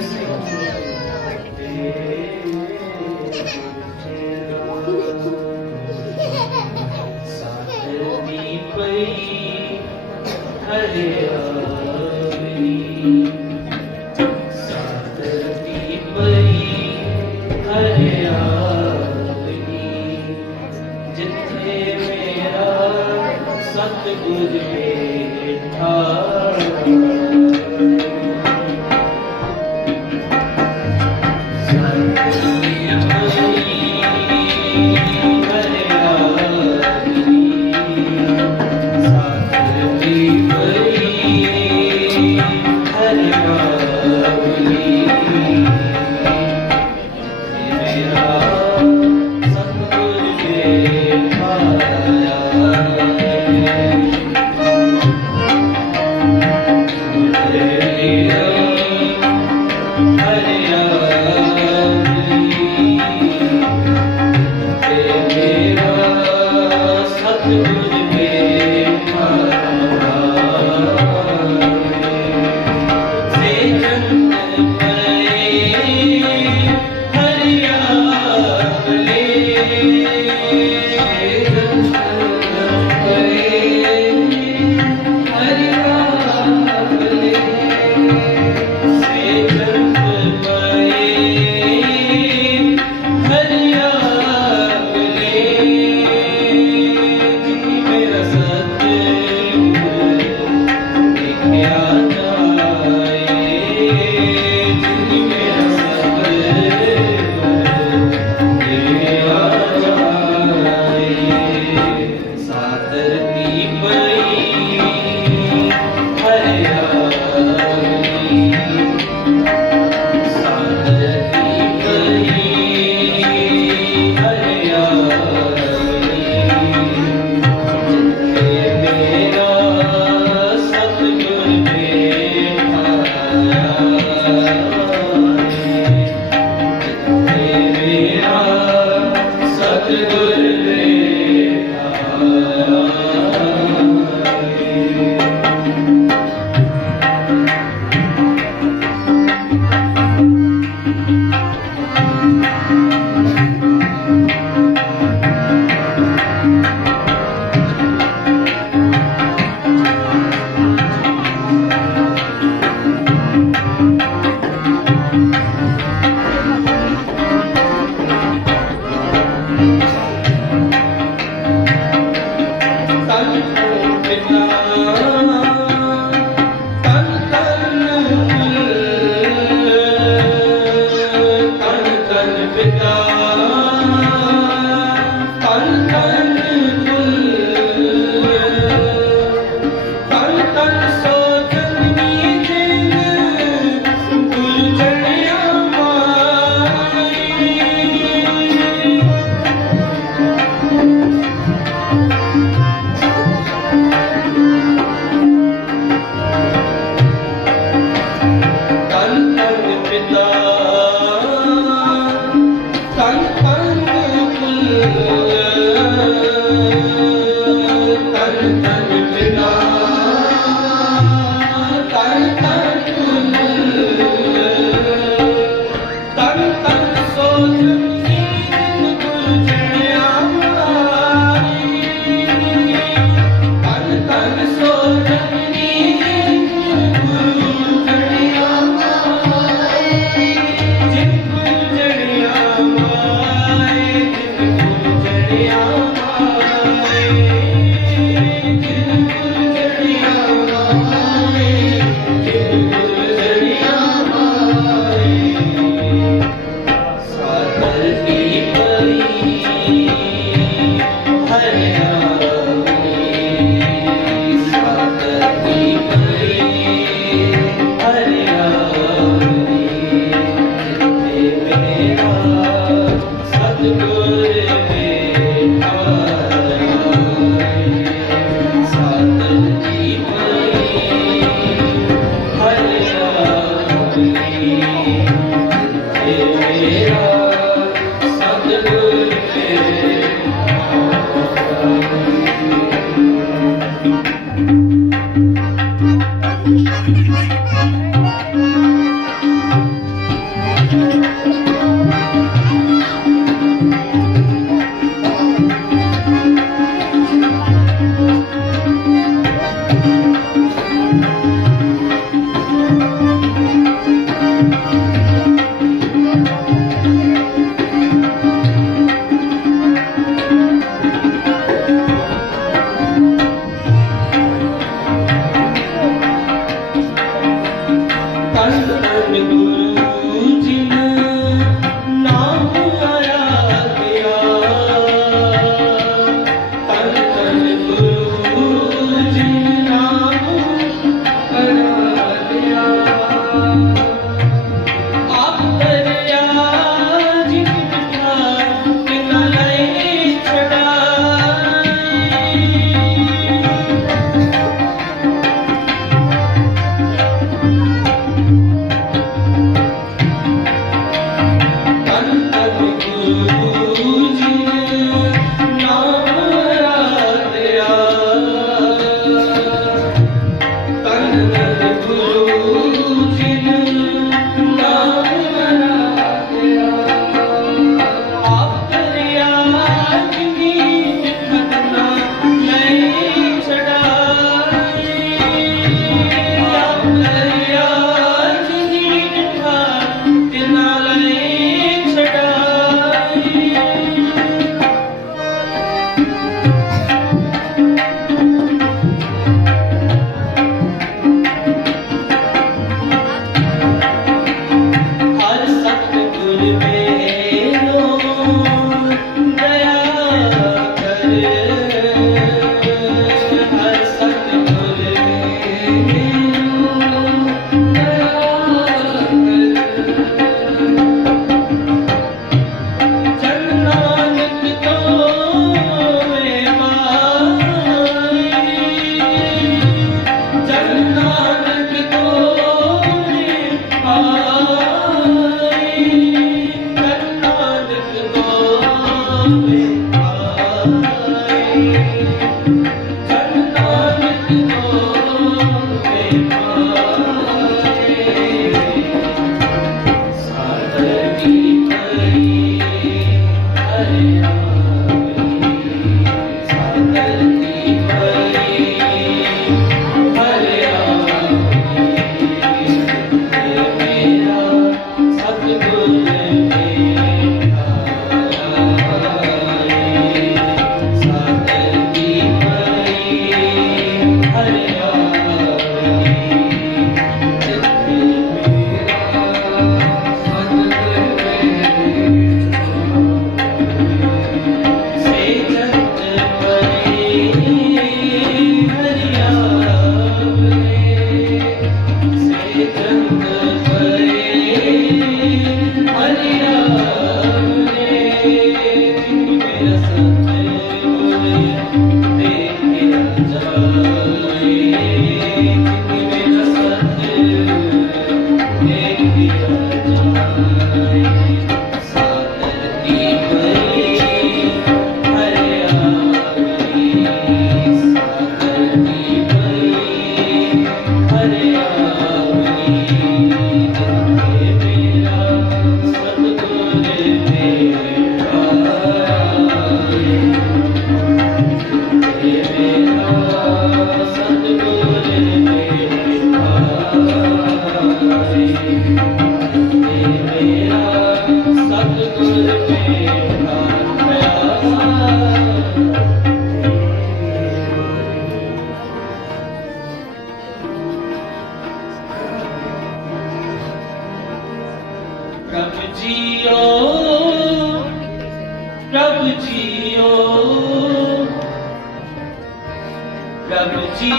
ਸਾਥੀ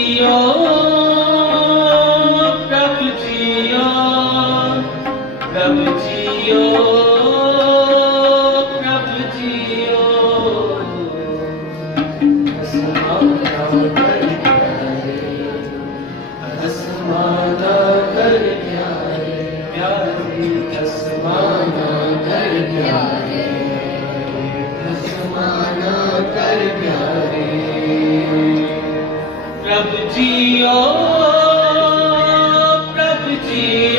দিও see.